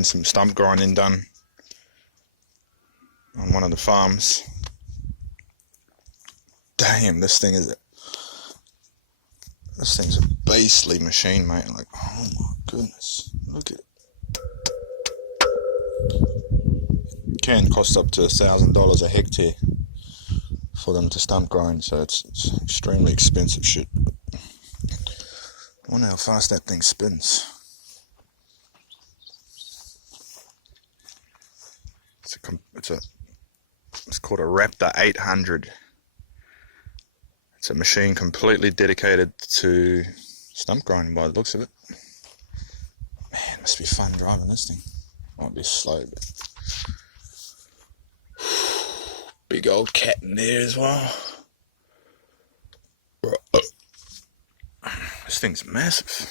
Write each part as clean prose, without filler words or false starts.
getting some stump grinding done on one of the farms. Damn, this thing's a beastly machine, mate. Like, oh my goodness, look at it. It can cost up to $1,000 a hectare for them to stump grind, so it's extremely expensive shit. I wonder how fast that thing spins. It's called a Raptor 800. It's a machine completely dedicated to stump grinding by the looks of it. Man, it must be fun driving this thing. Might be slow, but big old cat in there as well. This thing's massive.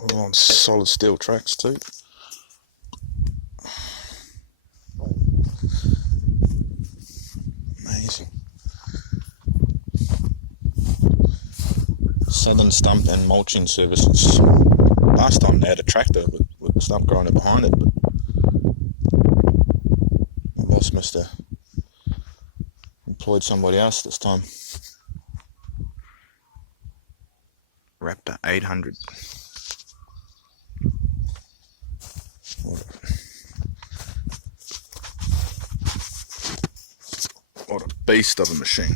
All on solid steel tracks too. Amazing. Southern Stump and Mulching Services. Last time they had a tractor with the stump grinder behind it, but my boss must have employed somebody else this time. Raptor 800. What a beast of a machine.